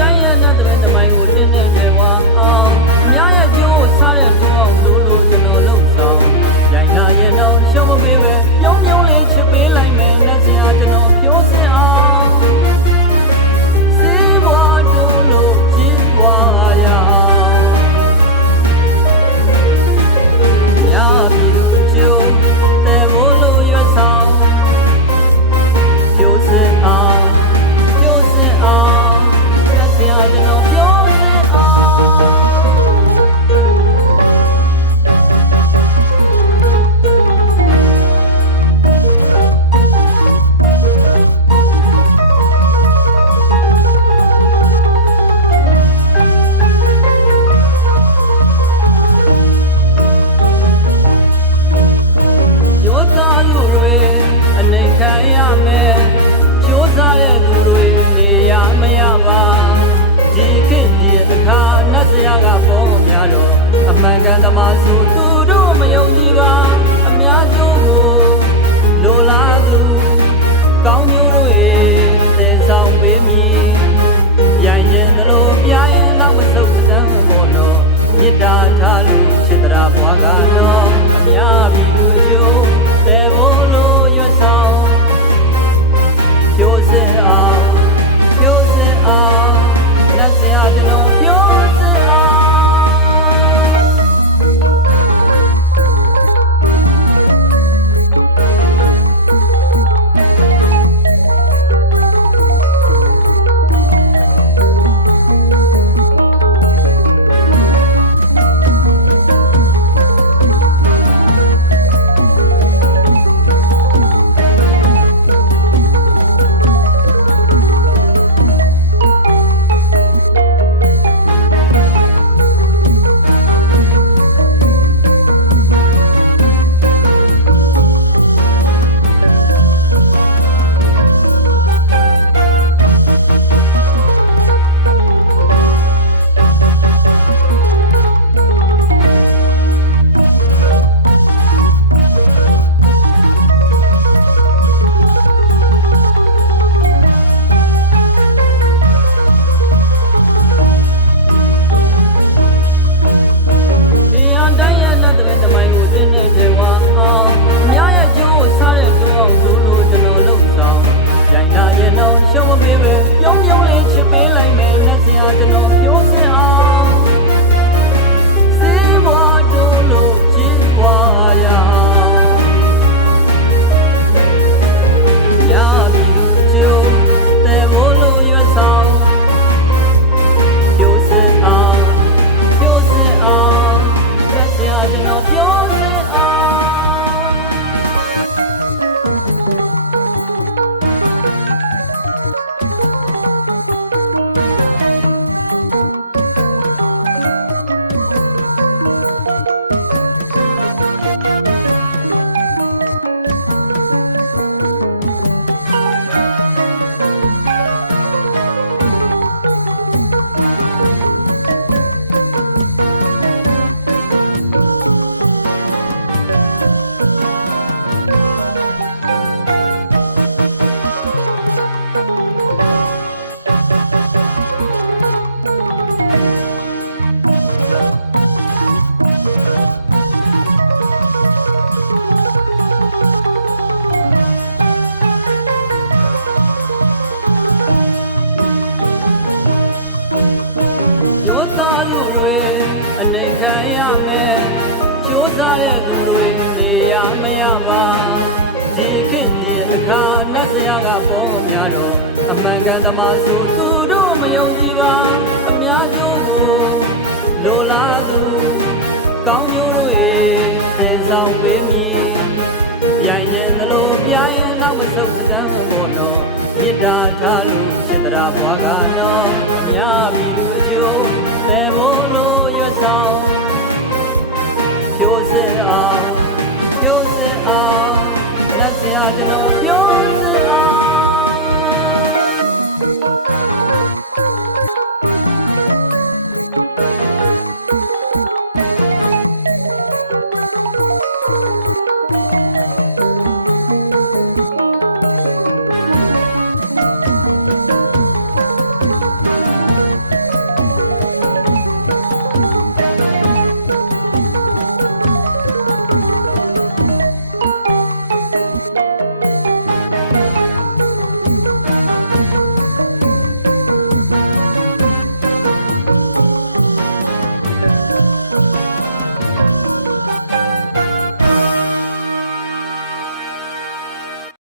တိုင်းရဲ့နတ်သမီးတမိုင်းကိုတင်းနေတယ်ဝါအောင်အများရဲ့ကျိုးကိုစားတဲ့တိုးအောင်လို့ကျွန်တော်လှုပ်ဆောင်ရိုင်းလာရင်တော့ရှုံးမပေးပဲပြုံးပြုံးလေးချစ်ပေးလိုက်မယ်နဲ့စရာကျွန်တော်ဖြိုးစင်အောင်စေးဘွားတိုးလို့ကြည်ဘွားရညာပြည်သူကျိုးတဲ့ဘိုးလို့ရွတ်ဆောင်ဖြိုးစင်အောင်ဖြိုးစင်အောင်နဲ့စရာကျွန်တော်ဖြိုးစင်အောင်အနေခံရမယ်ကြိုးစားတဲ့သူတွေနေရမရပါဒီခေတ်ဒီအခါနတ်စရာကပေါ်များတော့အမှန်ကန်သမားဆိုသူတို့မယုံကြည်ပါအများကျိုးကိုလိုလားသူကောင်းကျိုးတွေသင်ဆောင်ပေးမည်ရိုင်းရင်တို့ပြရင်တော့မဆုတ်စမ်းပေါ်တော့မေတ္တာထားလို့ချစ်တရားဘွားကတော့အများပြည်သူအကျိုးတဲ့ဘိုးလို့ရွတ်ဆောင်ဖြိုးစင်အောင်ဖြိုးစင်အောင်နဲ့စရာကျွန်တော်ဖြိုးစင်အောင်တမိုင်းကိုတင်းနေတယ်ဝါအောင်အများရဲ့ကျိုးကိုစားတဲ့တိုးအောင်လို့ကျွန်တော်လှုပ်ဆောင်ရိုင်းလာရင်တော့ရှုံးမပေးပဲပြုံးပြုံးလေးချစ်ပေးလိုက်မယ်နဲ့စရာကျွန်တော်ဖြိုးစင်အောင်စေးဘွားတိုးလို့ကြည်ဘွားရညာပြည်သူကျိုးတဲ့ဘိုးလို့ရွတ်ဆောင်ဖြိုးစင်အောင်ဖြိုးစင်အောင်နဲ့စရာကျွန်တော်ဖြိုးစင်အောင်ရိုးသားလူတွေအနေခံရမယ်ကြိုးစားတဲ့သူတွေနေရမရပါဒီခေတ်ဒီအခါနတ်စရာကပေါ်များတော့အမှန်ကန်သမားဆိုသူတို့မယုံကြည်ပါအများကျိုးကိုလိုလားသူကောင်းကျိုးတွေသင်ဆောင်ပေးမည်ရိုင်းရင်တို့ပြရင်တော့မဆုတ်စမ်းပေါ်တော့မေတ္တာထားလို့ချစ်တရားဘွားကတော့အများပြည်သူအကျိုးတဲ့ဘိုးလို့ရွတ်ဆောင်ဖြိုးစင်အောင်ဖြိုးစင်အောင်နဲ့စရာကျွန်တော်ဖြိုးစ